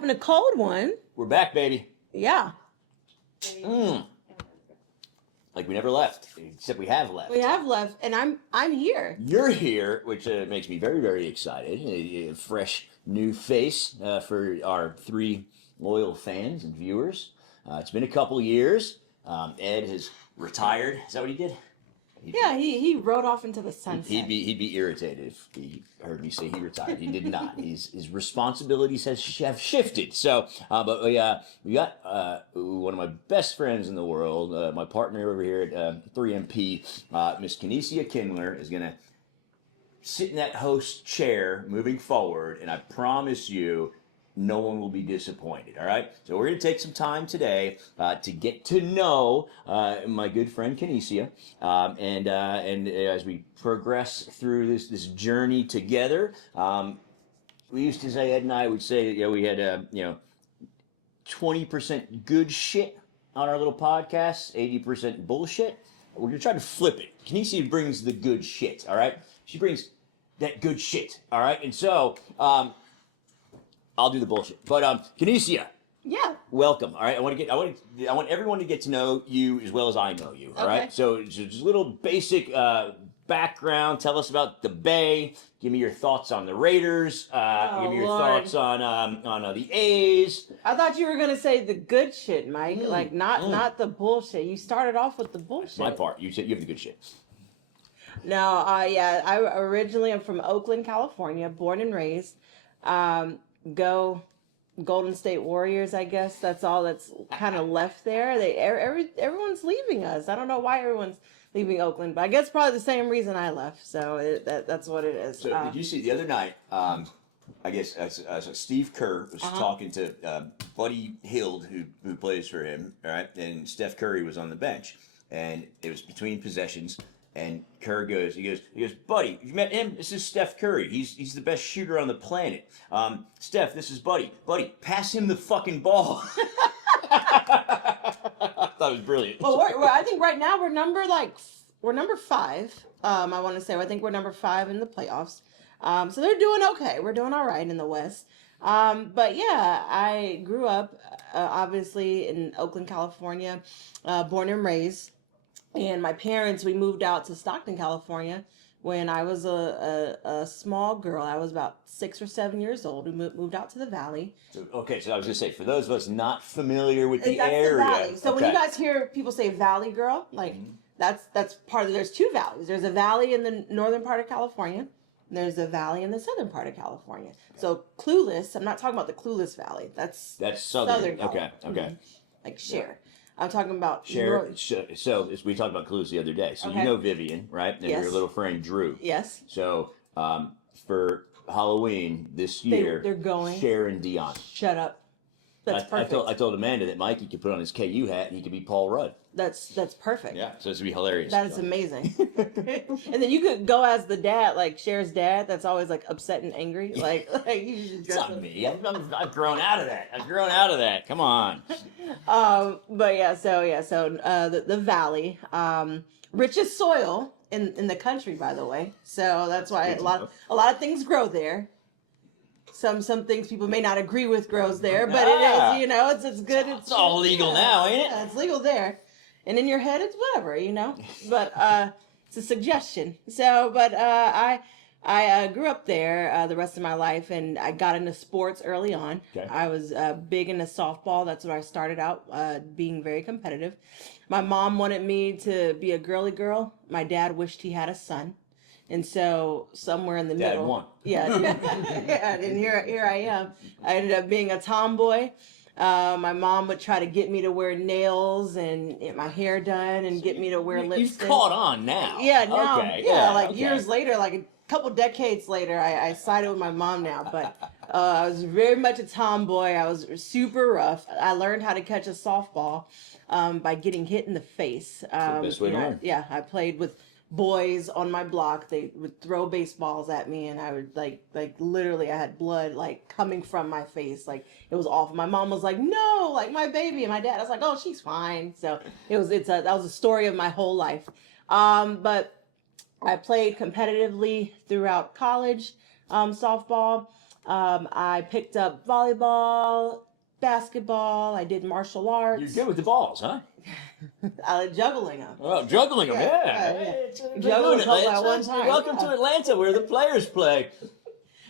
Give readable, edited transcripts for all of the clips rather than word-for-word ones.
popping a cold one. We're back, baby. Yeah. Like we never left, except we have left. We have left, and I'm here. You're here, which makes me very, very excited. A fresh new face for our 3 loyal fans and viewers. It's been a couple years. Ed has retired. Is that what he did? He rode off into the sunset. He'd be irritated if he heard me say he retired. He did not. His responsibilities have shifted. So, but we got one of my best friends in the world, my partner over here at 3MP, Miss Kenecia Kindler, is gonna sit in that host chair moving forward, and I promise you, no one will be disappointed, all right? So we're going to take some time today to get to know my good friend Kenecia, and as we progress through this journey together, we used to say, Ed and I would say, we had 20% good shit on our little podcast, 80% bullshit. We're going to try to flip it. Kenecia brings the good shit, all right? She brings that good shit, all right? And so, I'll do the bullshit. But Kenecia. Yeah. Welcome. All right. I want everyone to get to know you as well as I know you. All right. So just a little basic background. Tell us about the Bay. Give me your thoughts on the Raiders. Give me your thoughts on the A's. I thought you were gonna say the good shit, Mike. Like not the bullshit. You started off with the bullshit. That's my part. You said you have the good shit. No. I originally am from Oakland, California, born and raised. Go Golden State Warriors, I guess. That's all that's kind of left there. Everyone's leaving us. I don't know why everyone's leaving Oakland, but I guess probably the same reason I left. So that's what it is. So did you see the other night, I guess Steve Kerr was talking to Buddy Hield, who plays for him, all right? And Steph Curry was on the bench, and it was between possessions. And Kerr goes, Buddy, you met him? This is Steph Curry. He's the best shooter on the planet. Steph, this is Buddy. Buddy, pass him the fucking ball. I thought it was brilliant. Well, I think right now we're number 5. I want to say I think we're number 5 in the playoffs. So they're doing okay. We're doing all right in the West. But yeah, I grew up obviously in Oakland, California, born and raised. And my parents, we moved out to Stockton, California when I was a small girl. I was about 6 or 7 years old. We moved out to the Valley. So I was going to say, for those of us not familiar with the that's area. The Valley. So when you guys hear people say Valley Girl, like that's part of, there's 2 valleys. There's a valley in the northern part of California. And there's a valley in the southern part of California. So Clueless, I'm not talking about the Clueless Valley. That's southern California. Okay. Like Cher. I'm talking about Cher. So we talked about Clues the other day. So you know Vivian, right? And your little friend Drew. Yes. So for Halloween this year, they're going Cher and Dion. Shut up. That's perfect. I told Amanda that Mikey could put on his KU hat and he could be Paul Rudd. That's perfect. Yeah, so this would be hilarious. That is amazing. And then you could go as the dad, like Cher's dad. That's always like upset and angry. Like you should dress up. Me. I've grown out of that. Come on. But yeah, so the valley, richest soil in the country, by the way. So that's why a lot of things grow there. Some things people may not agree with grows there, but it is, it's good. It's all legal now, ain't it? Yeah, it's legal there. And in your head, it's whatever, But it's a suggestion. So, but I grew up there the rest of my life, and I got into sports early on. Okay. I was big into softball. That's where I started out, being very competitive. My mom wanted me to be a girly girl. My dad wished he had a son. And so somewhere in the middle. Dad won. Yeah. Yeah. And here I am. I ended up being a tomboy. My mom would try to get me to wear nails and get my hair done and get me to wear lipstick. You've caught on now. Yeah, now. Okay. Years later, like a couple decades later, I sided with my mom now. But I was very much a tomboy. I was super rough. I learned how to catch a softball by getting hit in the face. That's the best way to learn. Yeah, I played with boys on my block. They would throw baseballs at me, and I would like literally I had blood like coming from my face. Like it was awful. My mom was like, no, like my baby, and my dad, I was like, oh, she's fine. So that was a story of my whole life. But I played competitively throughout college, softball. I picked up volleyball, basketball. I did martial arts. You're good with the balls, huh? I like juggling them. Oh, juggling them, yeah. Yeah. We're Juggling doing it, them at Atlanta. one time. Welcome to Atlanta, where the players play.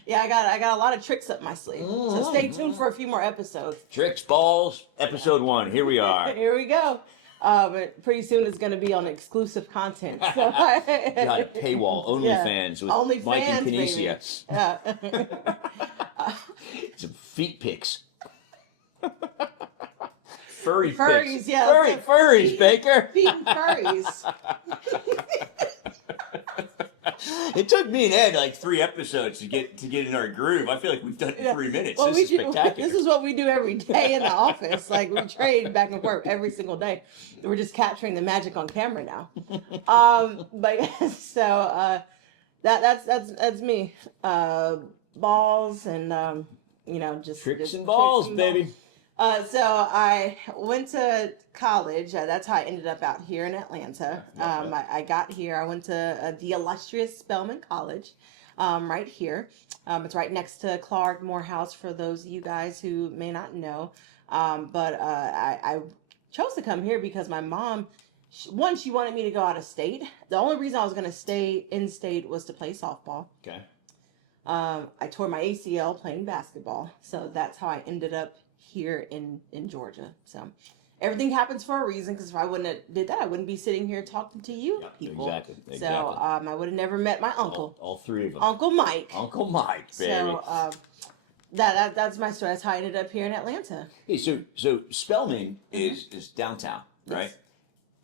Yeah, I got a lot of tricks up my sleeve. So stay tuned for a few more episodes. Tricks, balls, episode 1. Here we are. Here we go. But pretty soon it's going to be on exclusive content. So Got a paywall, OnlyFans with OnlyFans, Mike and Kenecia. Yeah. Some feet pics. Furry Furries, pics. yeah. Furries, Baker. Feet and furries. It took me and Ed like 3 episodes to get in our groove. I feel like we've done it in 3 minutes. Well, This is spectacular. This is what we do every day in the office. Like we trade back and forth every single day. We're just capturing the magic on camera now. But so that's me. Balls and just Tricks and balls, baby. So I went to college. That's how I ended up out here in Atlanta. I got here. I went to the illustrious Spelman College, right here. It's right next to Clark Morehouse for those of you guys who may not know. But I chose to come here because my mom, she wanted me to go out of state. The only reason I was going to stay in state was to play softball. Okay. I tore my ACL playing basketball. So that's how I ended up here in Georgia. So everything happens for a reason, because if I wouldn't have did that, I wouldn't be sitting here talking to you people. Exactly. So I would have never met my uncle. All 3 of them. Uncle Mike. Uncle Mike, baby. So that's my story. That's how I ended up here in Atlanta. Hey, so Spelman is downtown, right?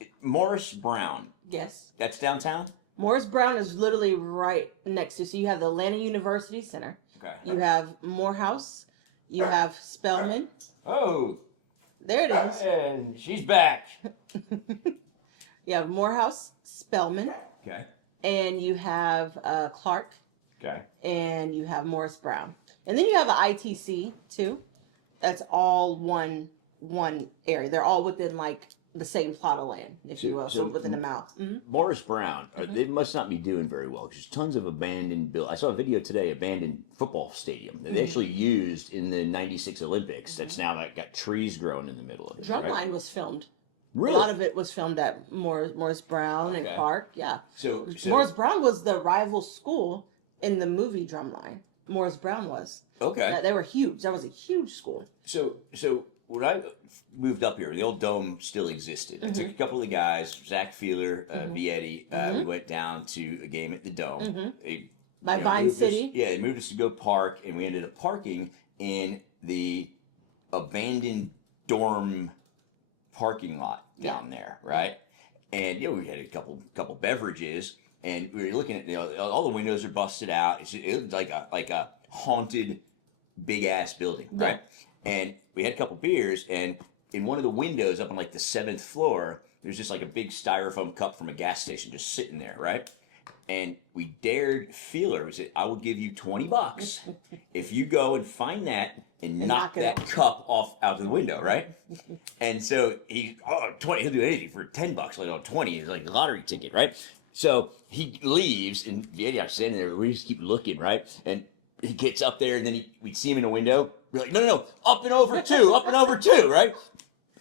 Yes. Morris Brown. Yes. That's downtown? Morris Brown is literally right next to. So you have the Atlanta University Center. Okay. You have Morehouse. You have Spelman. Oh. There it is. And she's back. You have Morehouse, Spelman. Okay. And you have Clark. Okay. And you have Morris Brown. And then you have the ITC too. That's all one area. They're all within like the same plot of land, if you will, so within a mile. Mm-hmm. Morris Brown, they must not be doing very well. There's tons of abandoned I saw a video today, abandoned football stadium that they actually used in the '96 Olympics. That's now got trees growing in the middle of it. Drumline right? was filmed. Really? A lot of it was filmed at Morris Brown and Clark. Yeah. So Morris Brown was the rival school in the movie Drumline. Morris Brown was. Okay. They were huge. That was a huge school. So when I moved up here, the old dome still existed. I took a couple of the guys, Zach Feeler, Vietti. We went down to a game at the Dome. By Vine City? They moved us to go park, and we ended up parking in the abandoned dorm parking lot down there, right? And we had a couple beverages, and we were looking at all the windows are busted out. It was like a haunted big ass building, right? And we had a couple beers, and in one of the windows up on like the 7th floor, there's just like a big styrofoam cup from a gas station just sitting there, right? And we dared Feeler. We said, I will give you $20 if you go and find that and knock that cup out of the window, right? And so 20, he'll do anything for $10, like 20 is like a lottery ticket, right? So he leaves, and Vietti standing there. We just keep looking, right? And he gets up there, and then we'd see him in a window. We're like, no, up and over two, right?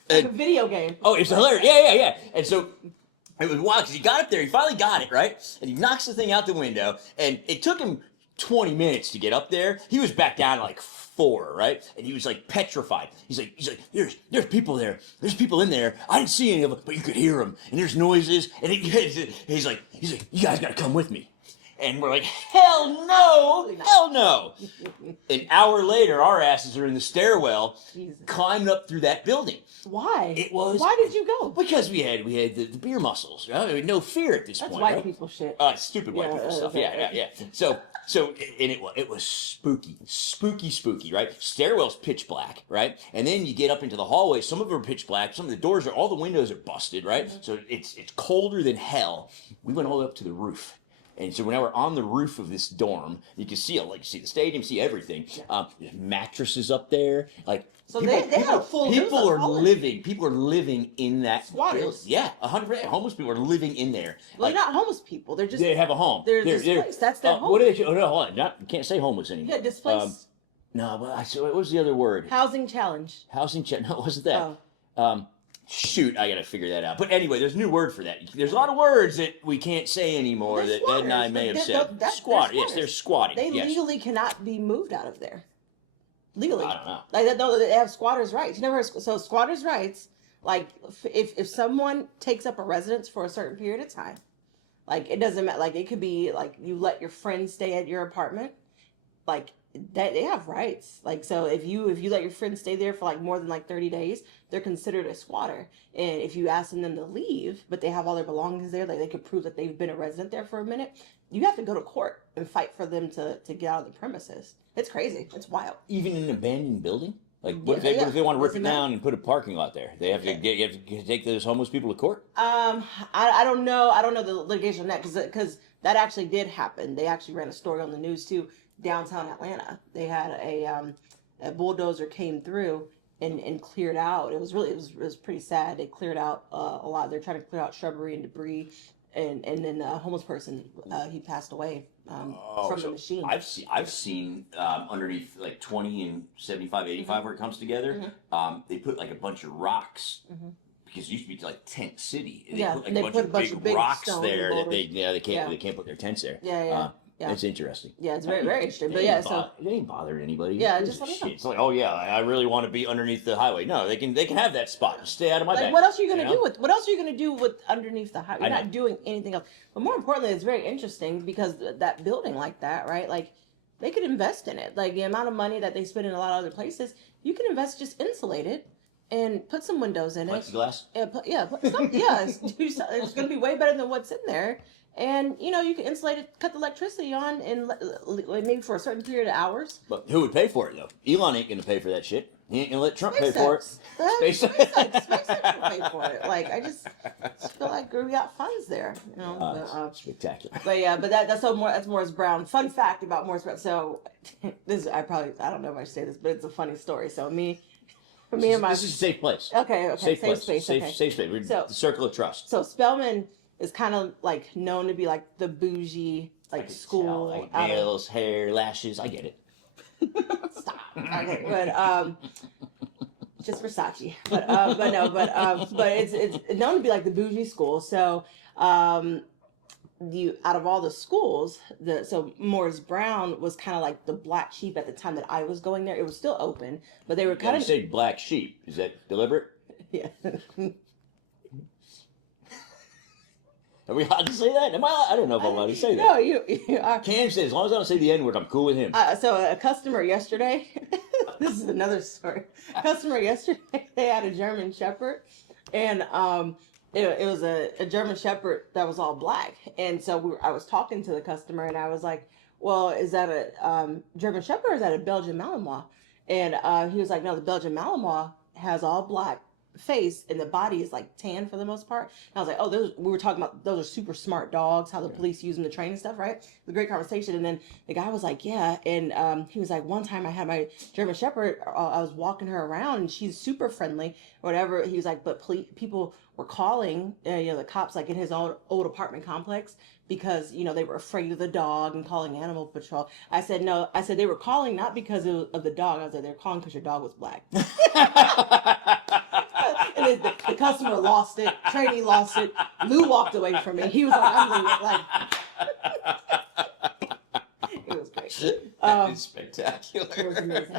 Like a video game. Oh, it's hilarious. Yeah. And so it was wild because he got up there. He finally got it, right? And he knocks the thing out the window. And it took him 20 minutes to get up there. He was back down like 4, right? And he was like petrified. He's like, there's people there. There's people in there. I didn't see any of them, but you could hear them. And there's noises. And he's like, you guys got to come with me. And we're like, hell no. An hour later, our asses are in the stairwell, climbing up through that building. Why? Why did you go? Because we had the beer muscles. Right? We had no fear at this point. That's white right? people shit. Stupid white people stuff. Yeah. So and it was spooky, right? Stairwell's pitch black, right? And then you get up into the hallway. Some of them are pitch black. Some of the doors all the windows are busted, right? So it's colder than hell. We went all the way up to the roof. And so now we're on the roof of this dorm. You can see you see the stadium, see everything. There's mattresses up there. So they have a full. People are living in that squatters. Yeah, 100%. Homeless people are living in there. Well, they're not homeless people. They're just. They have a home. They're displaced. That's their home. What is? Oh no, hold on. You can't say homeless anymore. Yeah, displaced. No, but what was the other word? Housing challenge. Housing check. No, it wasn't that. Oh. Shoot, I got to figure that out. But anyway, there's a new word for that. There's a lot of words that we can't say anymore They're that Ed and I squatters. may have They're- said. they're Squat. Yes, squatters. they're squatting. They yes. legally cannot be moved out of there. Legally. I don't know. Like that, no, they have squatters' rights. You never heard, so squatters' rights. Like if someone takes up a residence for a certain period of time, like it doesn't matter. Like it could be like you let your friend stay at your apartment, like that they have rights. Like so if you let your friend stay there for like more than like 30 days, they're considered a squatter. And if you ask them to leave, but they have all their belongings there, like they could prove that they've been a resident there for a minute, you have to go to court and fight for them to get out of the premises. It's crazy. It's wild. Even an abandoned building? Like, what, Yeah, what if they want to rip it doesn't matter. down and put a parking lot there? They have to you have to take those homeless people to court? I don't know. I don't know the litigation on that because that actually did happen. They actually ran a story on the news too. Downtown Atlanta, they had a bulldozer came through and cleared out. It was pretty sad. They cleared out a lot. They're trying to clear out shrubbery and debris, and then a homeless person he passed away from the machine. I've seen underneath like 20 and 75, 85 where it comes together. They put like a bunch of rocks. Because it used to be like tent city. And Yeah, they put like and they a bunch put of a bunch big of big rocks stone there that boulders. they can't put their tents there. Yeah. That's interesting. Yeah, it's very interesting. But yeah, so it ain't bothering anybody. Yeah, Who just gives a let me know. shit. It's like, oh yeah, I really want to be underneath the highway. No, they can have that spot. Just stay out of my like back. what else are you gonna know? do with what else are you gonna do with underneath the highway? You're I know. not doing anything else. But more importantly, it's very interesting because that building like that, right? Like they could invest in it. Like the amount of money that they spend in a lot of other places, you can invest just insulate it and put some windows in it. Plexiglass? It's going to be way better than what's in there. And, you can insulate it, cut the electricity on, and maybe for a certain period of hours. But who would pay for it though? Elon ain't gonna pay for that shit. He ain't gonna let Trump pay for it. SpaceX will pay for it. Like, I just feel like we got funds there. It's spectacular. But yeah, but that's Morris Brown. Fun fact about Morris Brown. So, I don't know if I should say this, but it's a funny story. So me and my This is a safe place. Okay, Safe place. space. Safe, Okay. safe space. We're So- the circle of trust. So Spelman is kind of like known to be like the bougie I like could school. tell, like out of- nails, hair, lashes. I get it. Stop. Okay, but just Versace. But it's known to be like the bougie school. So out of all the schools, so Morris Brown was kind of like the black sheep at the time that I was going there. It was still open, but they were kind You of say black sheep. Is that deliberate? yeah. Are we allowed to say that? I don't know if I'm allowed to say that. No, you are. Cam says, as long as I don't say the N word, I'm cool with him. So a customer yesterday, this is another story. A customer yesterday, they had a German Shepherd, and it was a German Shepherd that was all black. And so I was talking to the customer, and I was like, "Well, is that a German Shepherd or is that a Belgian Malinois?" And he was like, "No, the Belgian Malinois has all black face and the body is like tan for the most part." And I was like, "Oh, we were talking about those are super smart dogs, how the police use them to train and stuff, right?" It was a great conversation. And then the guy was like, "Yeah," and he was like, "One time I had my German Shepherd, I was walking her around and she's super friendly, or whatever." He was like, "But people were calling, the cops, like in his old apartment complex, because they were afraid of the dog and calling animal patrol." I said, "No," I said, "They were calling not because of the dog." I said, "They're calling because your dog was black." And then the customer lost it. Trainee lost it. Lou walked away from me. He was like, "I'm leaving." It was great. That is spectacular. It was amazing.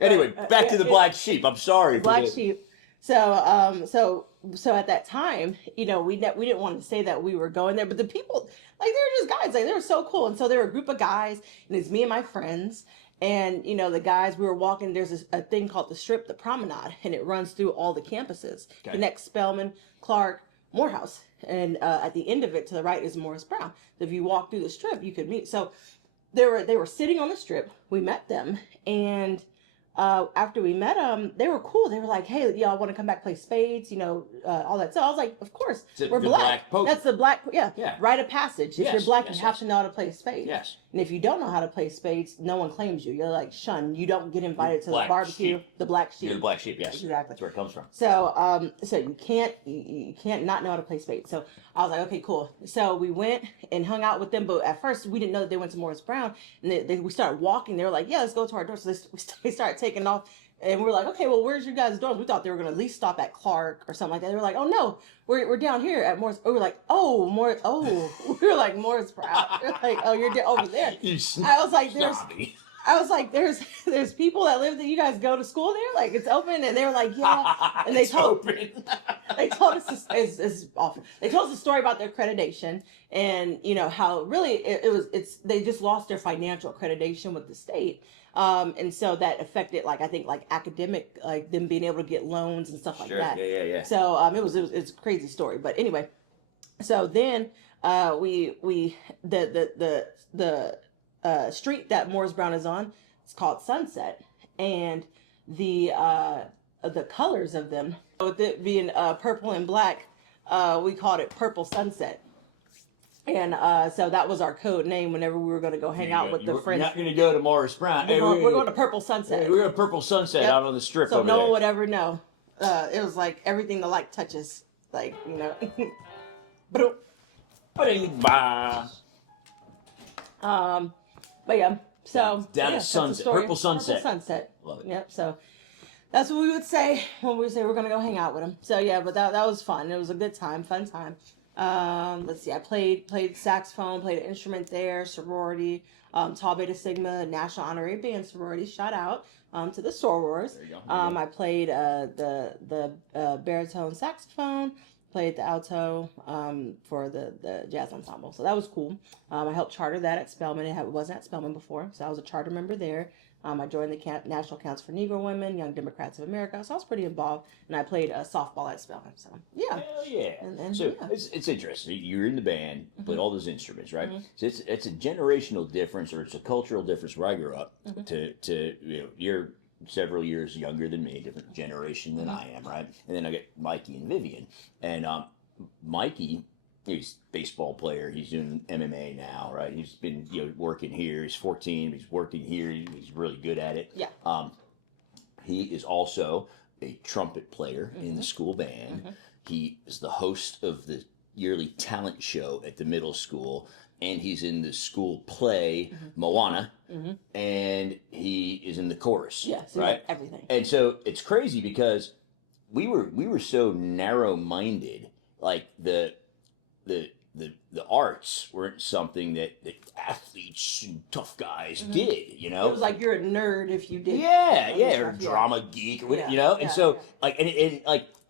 Anyway, back to the black sheep. I'm sorry. Black sheep. So at that time, we didn't want to say that we were going there, but the people, like, they were just guys, like, they were so cool. And so there were a group of guys, and it's me and my friends. And, the guys, we were walking, there's a thing called the Strip, the Promenade, and it runs through all the campuses. Okay. Connects Spelman, Clark, Morehouse. And at the end of it, to the right, is Morris Brown. So if you walk through the Strip, you could meet. So they were sitting on the Strip. We met them, and after we met them, they were cool. They were like, "Hey, y'all want to come back play spades? All that." So I was like, "Of course, we're the black. black poker. That's the black, yeah, Yeah. rite of passage. If Yes, you're black, yes, you have yes. to know how to play spades. Yes. And if you don't know how to play spades, no one claims you. You're like shunned. You don't get invited to the Black barbecue. sheep. The black sheep. You're the black sheep. Yes, exactly. That's where it comes from. So you can't not know how to play spades. So I was like, okay, cool. So we went and hung out with them, but at first we didn't know that they went to Morris Brown, and we started walking. They were like, yeah, let's go to our door. So they started taking off. And we were like, okay, well, where's your guys' doors? We thought they were going to at least stop at Clark or something like that. They were like, oh, no, we're down here at Morris. We were like, oh, Morris. Oh, we were like, Morris Brown. We were like, oh, you're over there. I was like, there's people that live there. You guys go to school there? Like, it's open? And they were like, yeah. And they told us this is awful. They told us a story about their accreditation and, how really they just lost their financial accreditation with the state. And so that affected, I think, academic, them being able to get loans and stuff like that. Yeah. So, it's a crazy story. But anyway, so then, the street that Morris Brown is on, it's called Sunset. And the colors of them, with it being, purple and black, we called it Purple Sunset. And so that was our code name whenever we were going to go hang out with the friends. You're not going to go to Morris Brown. We're going to Purple Sunset. We're going to Purple Sunset out on the strip so over no there. one would ever know. It was like everything the light touches. But yeah, so down at Sunset, Purple Sunset. Purple Sunset. Love it. Yep. So that's what we would say when we say we're going to go hang out with them. So yeah, but that was fun. It was a good time, fun time. Let's see, I played saxophone, played an instrument there, sorority, Tau Beta Sigma, National Honorary Band sorority, shout out, to the sorors. There you go. I played, the baritone saxophone, played the alto, for the jazz ensemble. So that was cool. I helped charter that at Spelman. It wasn't at Spelman before, so I was a charter member there. I joined the National Council for Negro Women, Young Democrats of America, so I was pretty involved, and I played softball at Spelman. So yeah, hell yeah. So it's interesting. You're in the band, played all those instruments, right? Mm-hmm. So it's a generational difference, or it's a cultural difference where I grew up. To you're several years younger than me, different generation than I am, right? And then I get Mikey and Vivian, and Mikey. He's a baseball player. He's doing MMA now, right? He's been working here. He's 14. He's working here. He's really good at it. Yeah. He is also a trumpet player in the school band. He is the host of the yearly talent show at the middle school, and he's in the school play Moana, and he is in the chorus. Yeah, so right. Everything. And so it's crazy because we were so narrow-minded, like the arts weren't something that athletes and tough guys did, It was like you're a nerd if you did. or drama geek, and so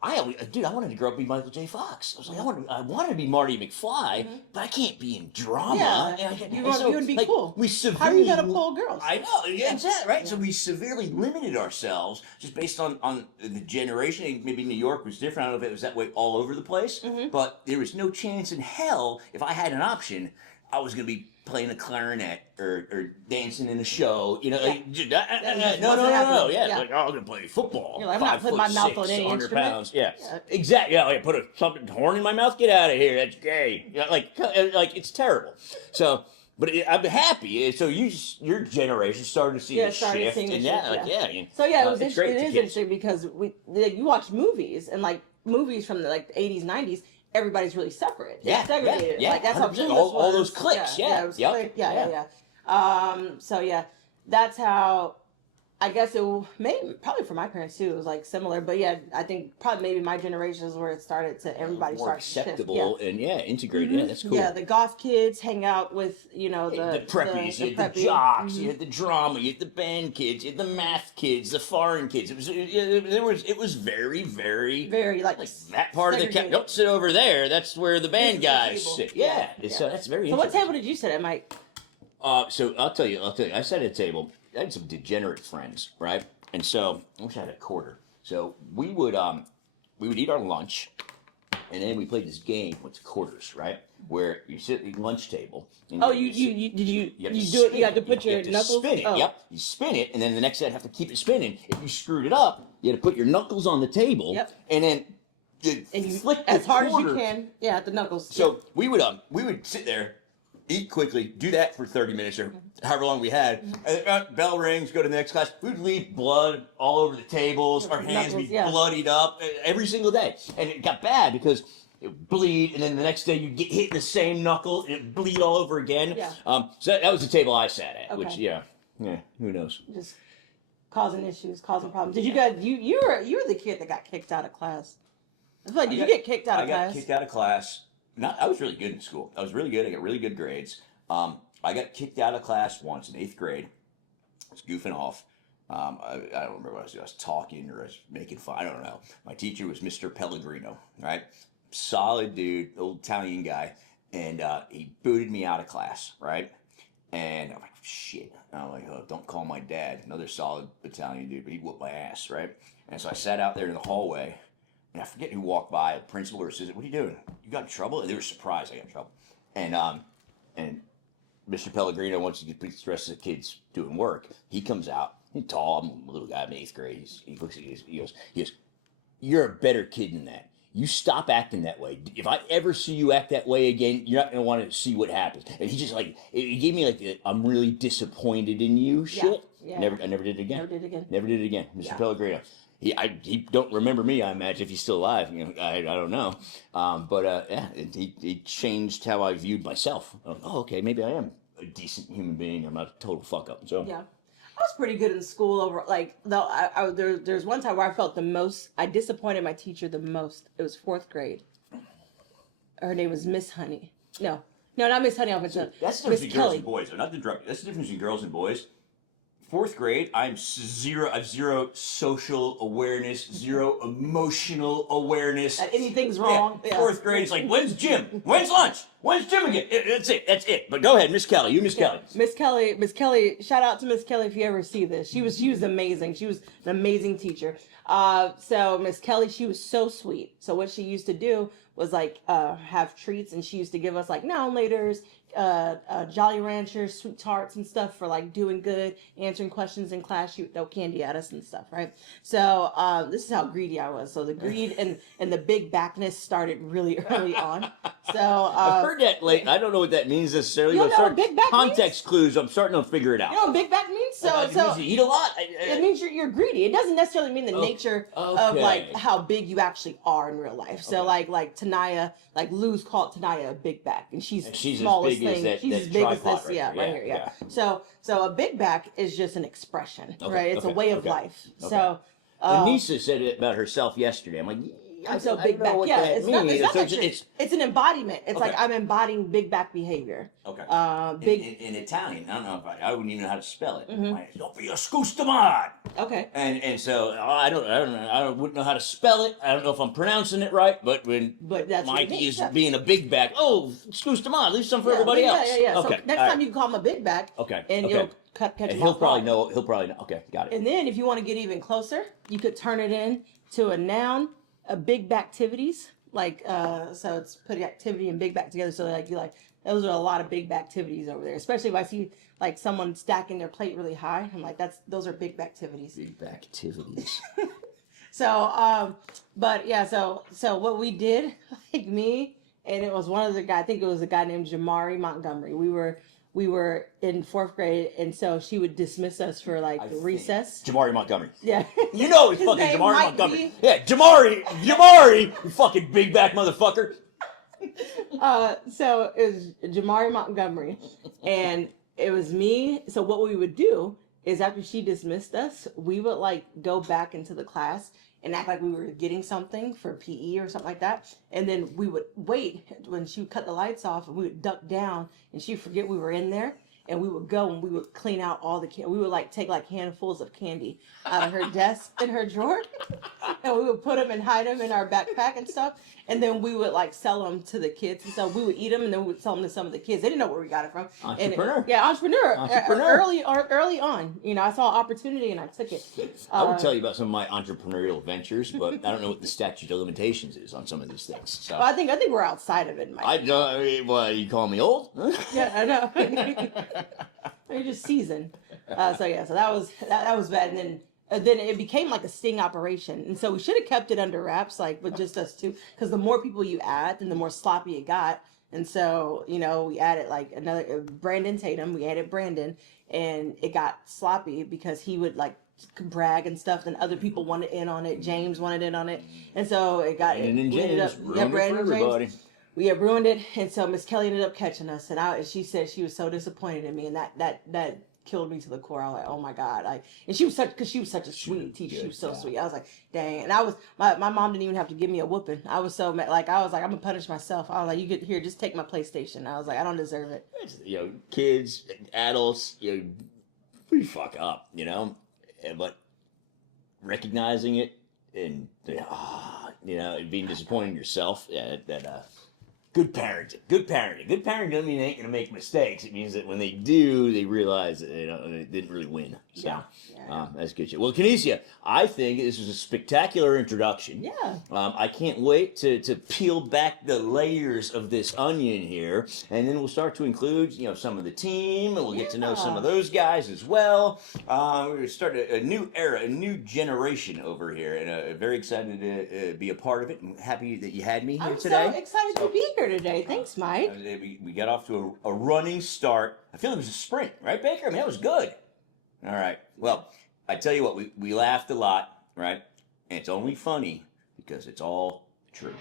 I wanted to grow up and be Michael J. Fox. I was like, I wanted to be Marty McFly, but I can't be in drama. You would be cool. We severely, how are you gonna pull girls? I know, exactly, right? Yeah. So we severely limited ourselves just based on the generation. Maybe New York was different. I don't know if it was that way all over the place, but there was no chance in hell if I had an option, I was gonna be playing a clarinet or dancing in a show, no, like, oh, I'm gonna play football. I'm not putting my mouth on any 100 instrument. pounds, exactly. Put something horn in my mouth. Get out of here. That's gay. Like it's terrible. So, but I'm happy. So your generation started to see the shift, and So it was interesting. It is interesting because you watch movies and movies from the 80s, 90s. Everybody's really separate. They're segregated. That's how all those cliques. So that's how. I guess probably for my parents too. It was similar, but I think probably maybe my generation is where it started to everybody more started acceptable to shift. and integrated. Yeah, that's cool. Yeah, the goth kids hang out with the preppies, you had the jocks, you had the drama, you had the band kids, you had the math kids, the foreign kids. It was very, very, very that part of the camp. Don't sit over there. That's where the band guys sit. Yeah. So that's very. So what table did you sit at, Mike? So I'll tell you. I sat at a table. I had some degenerate friends, right? And so I wish I had a quarter. So we would eat our lunch, and then we played this game with quarters, right? Where you sit at the lunch table. And Oh, you have to do it? You spin have to put You your have to knuckles. spin it. Oh. Yep, you spin it, and then the next set have to keep it spinning. If you screwed it up, you had to put your knuckles on the table, Yep. and then you And you flick as the hard quarter. as you can. Yeah, at the knuckles. So Yep. we would sit there, eat quickly, do that for 30 minutes or however long we had. And bell rings, go to the next class. We'd leave blood all over the tables. Our hands would be bloodied up every single day. And it got bad because it would bleed, and then the next day you'd get hit in the same knuckle and it'd bleed all over again. Yeah. So that was the table I sat at, Okay. which, who knows? Just causing issues, causing problems. Did you guys? You were the kid that got kicked out of class. I feel like, did you get kicked out of class? I got kicked out of class. I was really good in school. I was really good. I got really good grades. I got kicked out of class once in 8th grade. I was goofing off. I don't remember what I was doing. I was talking or I was making fun. I don't know. My teacher was Mr. Pellegrino, right? Solid dude, old Italian guy. And he booted me out of class, right? And I'm like, shit. I'm like, oh, don't call my dad. Another solid Italian dude, but he whooped my ass, right? And so I sat out there in the hallway. And I forget who walked by, a principal or assistant. What are you doing? You got in trouble? And they were surprised I got in trouble. And Mr. Pellegrino, once he gets the rest of the kids doing work, he comes out. He's tall. I'm a little guy in 8th grade. He looks at me. He goes, you're a better kid than that. You stop acting that way. If I ever see you act that way again, you're not going to want to see what happens. And he just he gave me the, I'm really disappointed in you shit. Yeah. I never did it again. Never did it again. Mr. Pellegrino. He don't remember me, I imagine, if he's still alive. I don't know. He changed how I viewed myself. Oh, okay, maybe I am a decent human being. I'm not a total fuck up. So yeah, I was pretty good in school. There's one time where I felt the most. I disappointed my teacher the most. It was 4th grade. Her name was Miss Honey. No, not Miss Honey. That's the difference between girls and boys. Not the drug. That's the difference between girls and boys. 4th grade, I have zero social awareness, zero emotional awareness. That anything's wrong. Yeah. 4th grade, it's like, when's gym? When's lunch? When's gym again? That's it. But go ahead, Miss Kelly. Miss Kelly. Miss Kelly. Shout out to Miss Kelly if you ever see this. She was amazing. She was an amazing teacher. So Miss Kelly, she was so sweet. So what she used to do was have treats, and she used to give us now and laters, Jolly Ranchers, sweet tarts and stuff for doing good, answering questions in class. She would throw candy at us and stuff, right? So this is how greedy I was. So the greed and the big backness started really early on. So I've heard that late. I don't know what that means necessarily. You don't know what big back context clues. I'm starting to figure it out. You know what big back means? It means you eat a lot. It means you're greedy. It doesn't necessarily mean the nature of how big you actually are in real life. So like Kenecia, Lou's called Kenecia a big back, and she's smallest thing. She's as big as this, right here, yeah. So a big back is just an expression, right? It's a way of life. Okay. So Anissa said it about herself yesterday. I'm like, I'm so big back. Yeah, it's not it's an embodiment. It's like I'm embodying big back behavior. Okay. In Italian, I don't know if I wouldn't even know how to spell it. Don't be a scustamad. Okay. And so I wouldn't know how to spell it. I don't know if I'm pronouncing it right, but that's Mikey is being a big back. Oh, scustamad, leave some for everybody else. Yeah. Okay. So next time you can call him a big back. Okay. And you'll catch him. He'll probably know. Okay, got it. And then if you want to get even closer, you could turn it into a noun. Big backtivities, so it's putting activity and big back together. So those are a lot of big backtivities over there. Especially if I see someone stacking their plate really high, I'm like, those are big backtivities. Big backtivities. So what we did, me and it was one of the guys. I think it was a guy named Jamari Montgomery. We were in 4th grade, and so she would dismiss us for recess. Jamari Montgomery. Yeah. You know it's fucking Jamari Montgomery. Yeah, Jamari, you fucking big back motherfucker. So it was Jamari Montgomery, and it was me. So what we would do is after she dismissed us, we would go back into the class and act like we were getting something for PE or something like that. And then we would wait when she would cut the lights off, and we would duck down, and she'd forget we were in there. and we would go and we would clean out all the candy. We would like take like handfuls of candy out of her desk in her drawer, and we would put them and hide them in our backpack and stuff. And then we would like sell them to the kids, and so we would eat them, and then we would sell them to some of the kids. They didn't know where we got it from. Entrepreneur. Yeah, entrepreneur. Entrepreneur. Early on, you know, I saw opportunity and I took it. I would tell you about some of my entrepreneurial ventures, but I don't know what the statute of limitations is on some of these things. So Well, I think we're outside of it, Mike. I don't. I mean, what, you call me old? Yeah, I know. You're just seasoned. So that was bad, and then it became like a sting operation, and so we should have kept it under wraps, like with just us two, because the more people you add, then the more sloppy it got. And so, you know, we added like another Brandon Tatum. We added Brandon, and it got sloppy because he would like brag and stuff. Then other people wanted in on it. James wanted in on it, and so it got. Brandon and we ended James up, ruined yeah, it Brandon for and James. everybody. We had ruined it, and so Miss Kelly ended up catching us, and she said she was so disappointed in me, and that killed me to the core. I was like, oh my god, and she was such a sweet teacher. She was so sweet. I was like, dang, and my mom didn't even have to give me a whooping. I was so mad. Like I was like, I'm gonna punish myself. I was like, you get here, just take my PlayStation. I was like, I don't deserve it. You know, kids, adults, we fuck up, but recognizing it and being disappointed in yourself, good parenting. Good parenting doesn't mean they ain't gonna make mistakes. It means that when they do, they realize that they didn't really win. So that's good shit. Well, Kenecia, I think this was a spectacular introduction. Yeah. I can't wait to peel back the layers of this onion here, and then we'll start to include some of the team, and we'll get to know some of those guys as well. We're gonna start a new era, a new generation over here, and very excited to be a part of it. I'm happy that you had me here today. I'm so excited to be here today. Thanks, Mike. We got off to a running start. I feel it was a sprint, right, Baker? I mean, that was good. All right. Well, I tell you what, we laughed a lot, right? And it's only funny because it's all true.